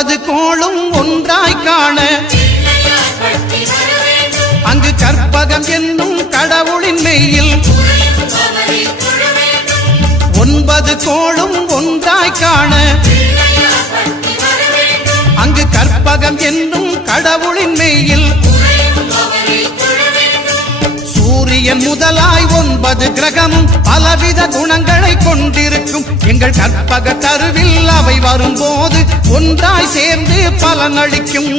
9 கோளும் ஒன்றாய் காண அங்கு கற்பகம் என்னும் கடவுளின் மெய்யில் 9 கோளும் ஒன்றாய் காண அங்கு கற்பகம் என்னும் கடவுளின் மெய்யில் சூரியன் முதலாய் 9 கிரகமும் பலவித குணங்களை கொண்டிருக்கும் எங்கள் கற்பக தருவில் அவை வரும்போது ஒன்றாய் சேர்ந்து பலனளிக்கும்